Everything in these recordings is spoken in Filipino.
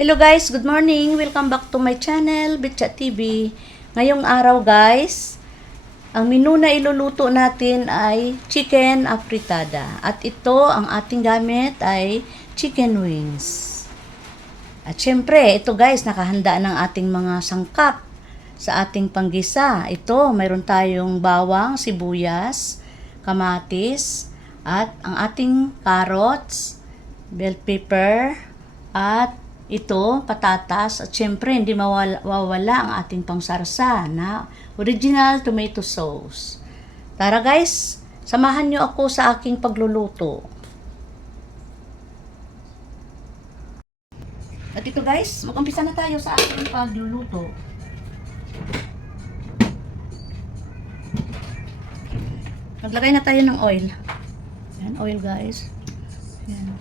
Hello guys, good morning. Welcome back to my channel, Bitchat TV. Ngayong araw guys, ang menu na iluluto natin ay chicken afritada. At ito, ang ating gamit ay chicken wings. At syempre, ito guys, nakahanda ng ating mga sangkap sa ating panggisa. Ito, mayroon tayong bawang, sibuyas, kamatis, at ang ating carrots, bell pepper, at ito, patatas, at syempre hindi mawawala ang ating pangsarsa na original tomato sauce. Tara guys, samahan nyo ako sa aking pagluluto. At ito guys, mag-umpisa na tayo sa ating pagluluto. Maglagay na tayo ng oil. Yan, oil guys. Yan.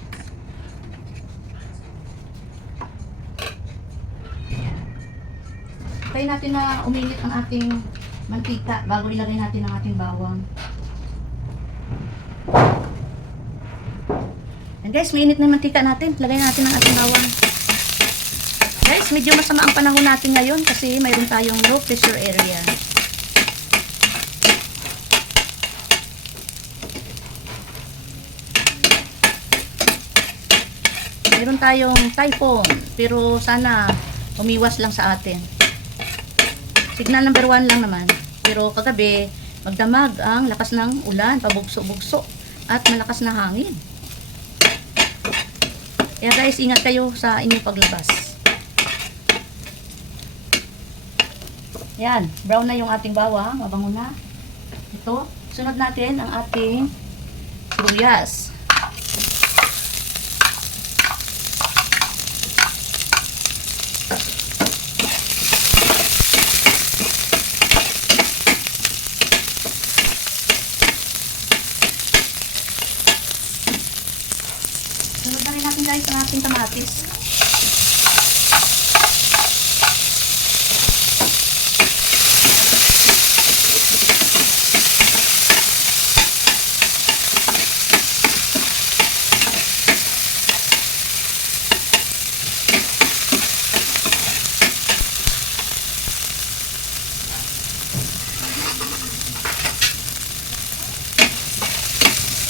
Tayo natin na uminit ang ating mantika bago ilagay natin ang ating bawang. And guys, mainit na yung mantika natin. Lagay natin ang ating bawang. Guys, medyo masama ang panahon natin ngayon kasi mayroon tayong low pressure area. Mayroon tayong typhoon, pero sana umiwas lang sa atin. Signal number 1 lang naman. Pero kagabi, magdamag ang lakas ng ulan, pabugso-bugso, at malakas na hangin. Kaya guys, ingat kayo sa inyong paglabas. Yan, brown na yung ating bawang, mabango na. Ito, sunod natin ang ating sibuyas. Sunod na rin natin guys ang ating kamatis.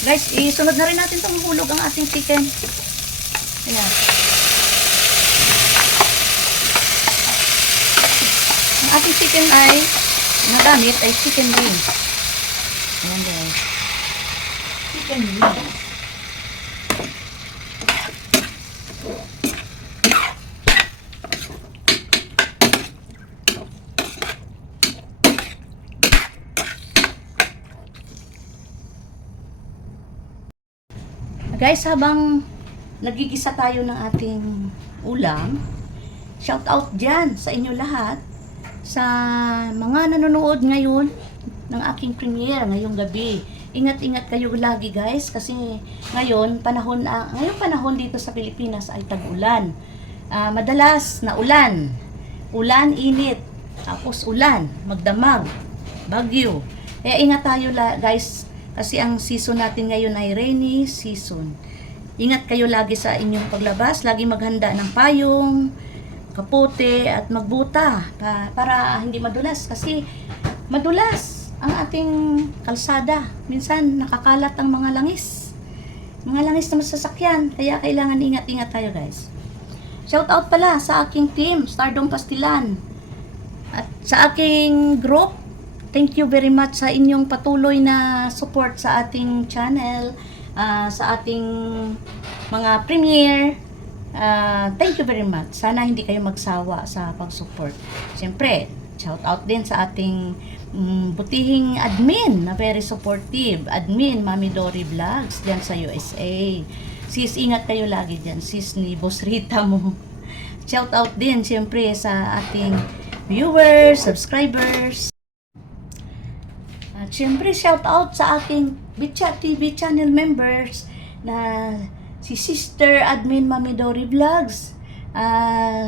Guys, isunod na rin natin itong hulog ang ating chicken. Ayan. Ang ating chicken ay nagamit ay chicken wings. Ayan guys. Chicken wings. Guys, habang nagigisa tayo ng ating ulam, shout out dyan sa inyo lahat, sa mga nanonood ngayon ng aking premiere ngayong gabi. Ingat-ingat kayo lagi guys, kasi ngayong panahon dito sa Pilipinas ay tag-ulan. Madalas na ulan, init, tapos ulan, magdamag, bagyo. Kaya ingat tayo guys, kasi ang season natin ngayon ay rainy season. Ingat kayo lagi sa inyong paglabas. Lagi maghanda ng payong, kapote, at magbuta para hindi madulas. Kasi madulas ang ating kalsada. Minsan nakakalat ang mga langis. Mga langis na masasakyan. Kaya kailangan ingat-ingat tayo guys. Shout out pala sa aking team, Stardom Pastilan. At sa aking group, thank you very much sa inyong patuloy na support sa ating channel, sa ating mga premiere. Thank you very much. Sana hindi kayo magsawa sa pag-support. Siyempre, shout out din sa ating butihing admin na very supportive. Admin, Mami Dory Vlogs, dyan sa USA. Sis, ingat kayo lagi dyan. Sis ni Boss Rita mo. Shout out din, siyempre, sa ating viewers, subscribers. At syempre, shout out sa aking Bitchat TV channel members na si Sister Admin Mami Dory Vlogs,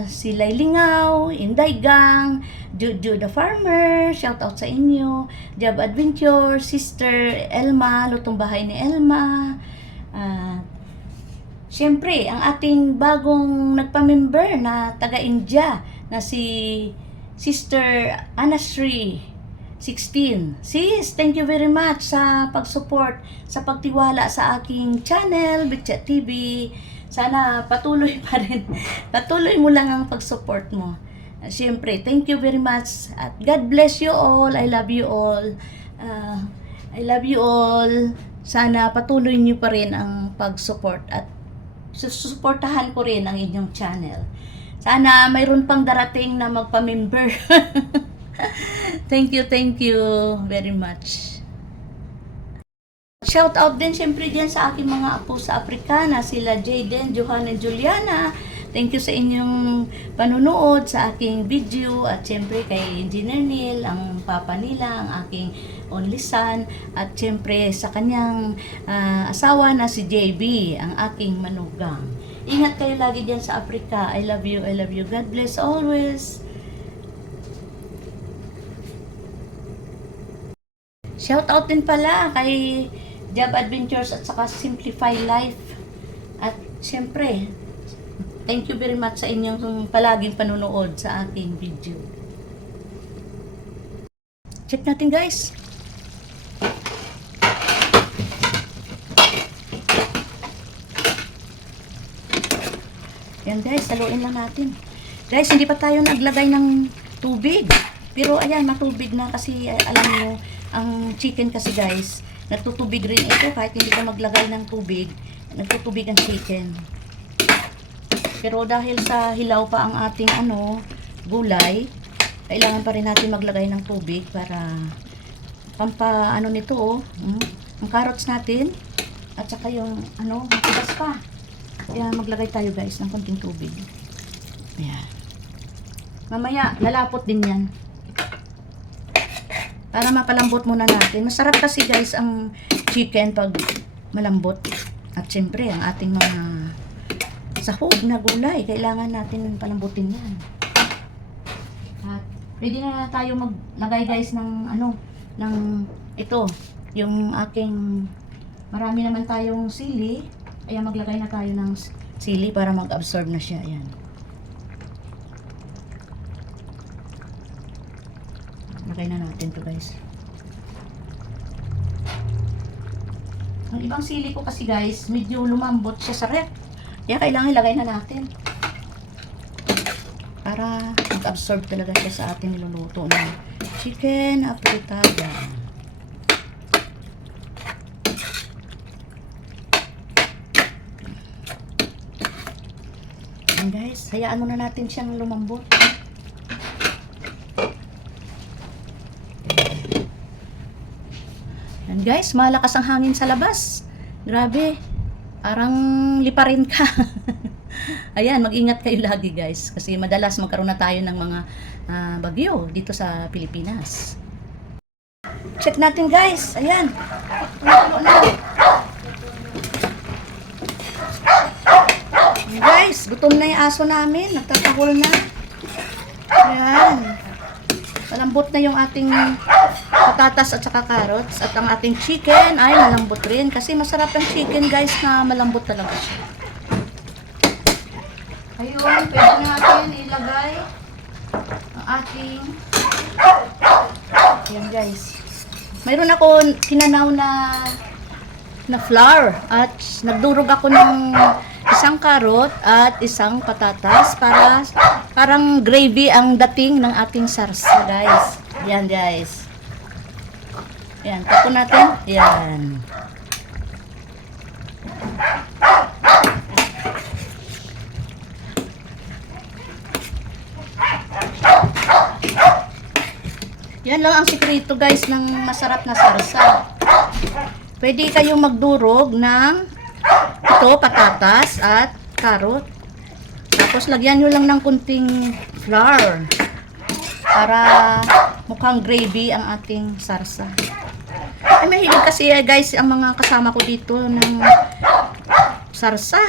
si Laylingaw, Inday Gang, Juju the Farmer, shout out sa inyo, Jab Adventure, Sister Elma, Lutong Bahay ni Elma, Siyempre, ang ating bagong nagpa-member na taga-India na si Sister Anasri 16. Sis, thank you very much sa pag-support, sa pagtiwala sa aking channel, Bitchat TV. Sana patuloy pa rin. Patuloy mo lang ang pag-support mo. Siyempre, thank you very much. At God bless you all. I love you all. I love you all. Sana patuloy niyo pa rin ang pag-support at susuportahan ko rin ang inyong channel. Sana mayroon pang darating na magpa-member. Thank you very much. Shout out din syempre diyan sa aking mga apo sa Africana, sila Jayden, Johanna, Juliana. Thank you sa inyong panunood sa aking video at syempre kay Engineer Neil, ang papa nila, ang aking only son, at syempre sa kanyang asawa na si JB, ang aking manugang. Ingat kayo lagi diyan sa Africa. I love you, I love you. God bless always. Shout out din pala kay Job Adventures at saka Simplify Life. At syempre, thank you very much sa inyong palaging panunood sa aking video. Check natin guys. Yan guys, haluin lang natin. Guys, hindi pa tayo naglagay ng tubig. Pero ayan, matubig na kasi alam niyo, ang chicken kasi guys, nagtutubig rin ito kahit hindi ka maglagay ng tubig. Nagtutubig ang chicken. Pero dahil sa hilaw pa ang ating gulay, kailangan pa rin natin maglagay ng tubig para nito ang carrots natin at saka yung matigas pa. Kaya maglagay tayo guys ng konting tubig. Ayan. Mamaya lalapot din yan. Para mapalambot muna natin. Masarap kasi guys ang chicken pag malambot. At syempre ang ating mga sahog na gulay, kailangan natin palambutin yan. At pwede na tayo maglagay guys ng ito, yung aking marami naman tayong sili. Kaya maglagay na tayo ng sili para mag-absorb na siya. Ayan. Lagay na natin to guys. Ang ibang sili ko kasi guys, medyo lumambot siya sa ref. Kaya kailangan ilagay na natin. Para mag-absorb talaga siya sa ating niluluto na chicken apritada. Ayan guys, hayaan muna natin siyang lumambot. Ayan guys, malakas ang hangin sa labas. Grabe, parang liparin ka. Ayan, mag-ingat kayo lagi guys. Kasi madalas magkaroon na tayo ng mga bagyo dito sa Pilipinas. Check natin guys, ayan. Guys, gutom na yung aso namin. Nagtatahol na. Ayan. Malambot na yung ating patatas at saka carrots. At ang ating chicken ay malambot rin. Kasi masarap yung chicken guys na malambot talaga siya. Ayun, pwede natin ilagay ang ating ayan guys. Mayroon ako kinanaw na flour. At nagdurog ako ng isang carrot at isang patatas para parang gravy ang dating ng ating sarsa guys. Yan guys. Yan, tapon natin. Yan. Yan lang ang sikreto guys ng masarap na sarsa. Pwede kayong magdurog ng patatas at carrot. Tapos lagyan nyo lang ng kunting flour para mukhang gravy ang ating sarsa. Ay, mahilig kasi guys ang mga kasama ko dito ng sarsa.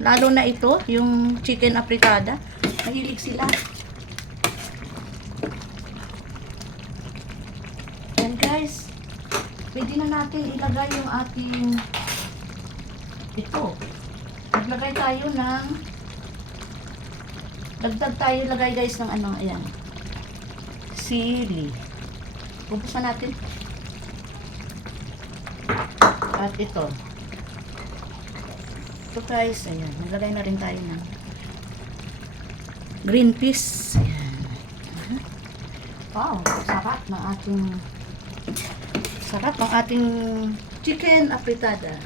Lalo na ito, yung chicken apritada. Mahilig sila. Yan guys. Pwede na natin ilagay yung ating ito. Maglagay tayo ng dagdag tayo lagay guys ng ano, ayan. Sili. Bubuksan natin. At ito. Ito guys, ayan. Naglagay na rin tayo ng green peas. Ayan. Wow, sarap ng ating chicken apritada.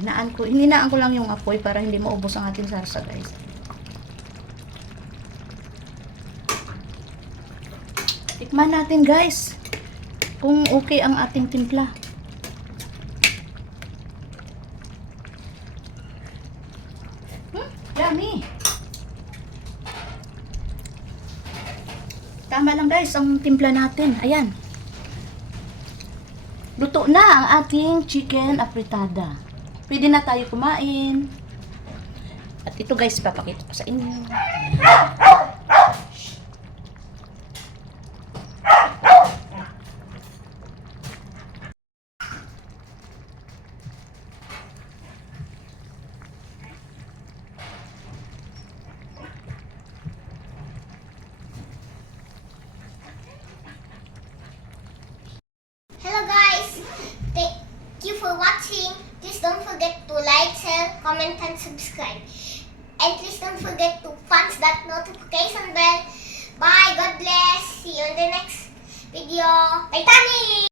Hininaan ko lang yung apoy para hindi maubos ang ating sarsa guys. Tikman natin guys kung okay ang ating timpla. Yummy! Tama lang guys ang timpla natin. Ayan. Luto na ang ating chicken apritada. Pwede na tayo kumain. At ito guys, papakita ko sa inyo. Hello guys, thank you for watching. Please don't forget to like, share, comment, and subscribe. And please don't forget to punch that notification bell. Bye, God bless. See you in the next video. Titanic!